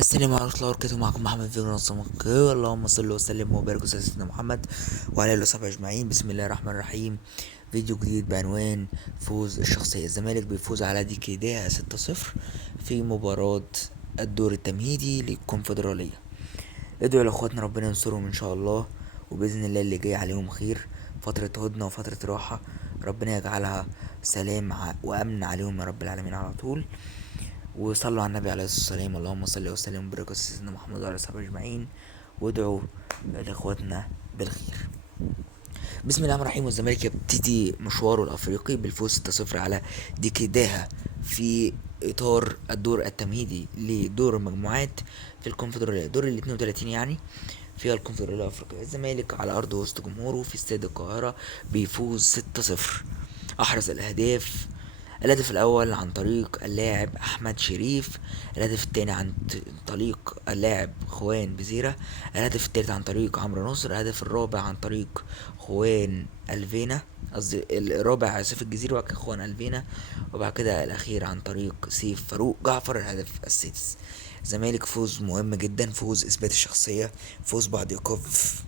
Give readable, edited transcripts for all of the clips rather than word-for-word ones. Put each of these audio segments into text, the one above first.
السلام عليكم ورحمة الله وبركاته. معكم محمد في منظمة القهوة. اللهم صل وسلم وبارك على سيدنا محمد وعلى آله وصحبه أجمعين. بسم الله الرحمن الرحيم. فيديو جديد بعنوان فوز الشخصية. الزمالك بيفوز على دي كيداها 6-0 في مباراة الدور التمهيدي للكونفدرالية. ادعوا لاخواتنا ربنا ينصرهم ان شاء الله، وباذن الله اللي جاي عليهم خير. فترة هدنة وفترة راحة ربنا يجعلها سلام وامن عليهم يا رب العالمين على طول. وصلوا على النبي عليه الصلاة والسلام. اللهم صل وسلم وبارك على سيدنا محمد وعلى صحبه أجمعين، وادعوا لإخواتنا بالخير. بسم الله الرحمن الرحيم. والزمالك يبتدي مشواره الأفريقي بالفوز 6-0 على ديكيداها في إطار الدور التمهيدي لدور المجموعات في الكونفدرالية، دور ال 32 يعني، في الكونفدرالية الأفريقية. الزمالك على أرض وسط جمهوره في استاد القاهرة بيفوز 6-0. أحرز الهدف الأول عن طريق اللاعب أحمد شريف، الهدف الثاني عن طريق اللاعب خوان بزيرة، الهدف الثالث عن طريق عمرو نصر، الهدف الرابع عن طريق خوان الفينا، قصدي الرابع سيف الجزيري وبعد كده خوان الفينا، وبعد كده الأخير عن طريق سيف فاروق جعفر الهدف السادس. الزمالك فوز مهم جدا، فوز إثبات الشخصية، فوز بعد إيقاف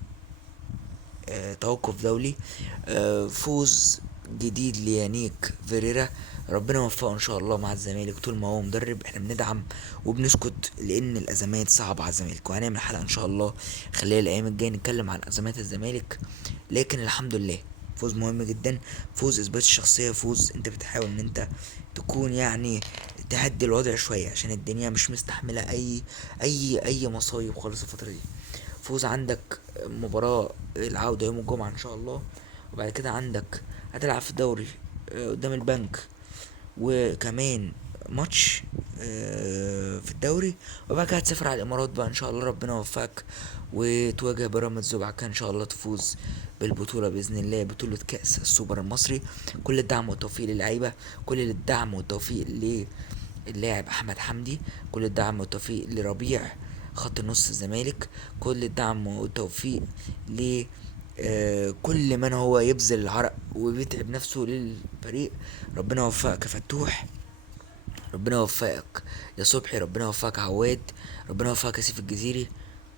توقف دولي، فوز جديد ليانيك فيريرا. ربنا يوفقه ان شاء الله مع الزمالك طول ما هو مدرب. احنا بندعم وبنسكت لان الازمات صعبه على الزمالك، وهنعمل حلقه ان شاء الله خلال الايام الجايه نتكلم عن ازمات الزمالك. لكن الحمد لله فوز مهم جدا، فوز اثبات الشخصيه، فوز انت بتحاول ان انت تكون يعني تهدي الوضع شويه عشان الدنيا مش مستحمله اي مصايب خالص الفتره دي. فوز عندك مباراة العودة يوم الجمعة إن شاء الله، وبعد كده عندك هتلعب في الدوري قدام البنك، وكمان ماتش في الدوري، وبعد كده هتسافر على الإمارات بقى إن شاء الله. ربنا يوفقك وتواجه بيراميدز، وبعد كده إن شاء الله تفوز بالبطولة بإذن الله، بطولة كأس السوبر المصري. كل الدعم والتوفيق للعيبة، كل الدعم والتوفيق للاعب أحمد حمدي، كل الدعم والتوفيق لربيع خط نص الزمالك، كل الدعم والتوفيق ل كل من هو يبذل العرق وبيتعب نفسه للفريق. ربنا يوفقك يا فتوح، ربنا يوفقك يا صبحي، ربنا يوفقك يا عواد، ربنا يوفقك يا سيف الجزيري.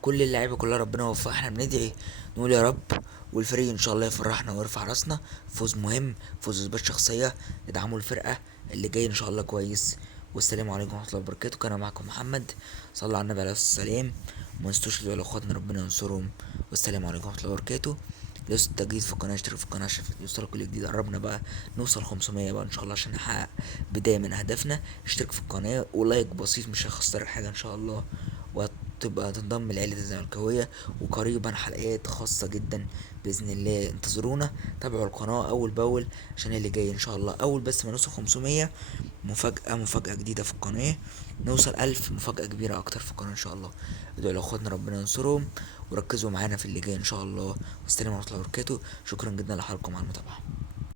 كل اللعيبه كلها ربنا يوفقها. احنا بندعي نقول يا رب، والفريق ان شاء الله يفرحنا ويرفع راسنا. فوز مهم، فوز اثبات شخصيه، ادعموا الفرقه اللي جاي ان شاء الله كويس. والسلام عليكم ورحمه الله وبركاته. كان معكم محمد. صلى على النبي عليه الصلاه والسلام. وما تنسوش تدعوا لاخواتنا ربنا ينصرهم. والسلام عليكم ورحمه الله وبركاته. لسه التجديد في القناه، اشترك في القناه عشان يوصلك كل جديد. قربنا بقى نوصل 500 بقى ان شاء الله عشان نحقق بداية من أهدافنا. اشترك في القناة ولايك بسيط مش هيخسرك حاجة إن شاء الله، وتبقى تنضم لعيلة الزملكاوية. وقريبا حلقات خاصة جدا بإذن الله، انتظرونا. تابعوا القناة أول بأول عشان اللي جاي إن شاء الله. أول بس ما نوصل 500 مفاجأة جديدة في القناة، نوصل 1000 مفاجأة كبيرة أكتر في القناة إن شاء الله. ادعوا لأخواتنا ربنا ينصرهم، وركزوا معانا في اللي جاي إن شاء الله. والسلام ورحمة الله وبركاته. شكرا جدا لحضراتكم على المتابعة.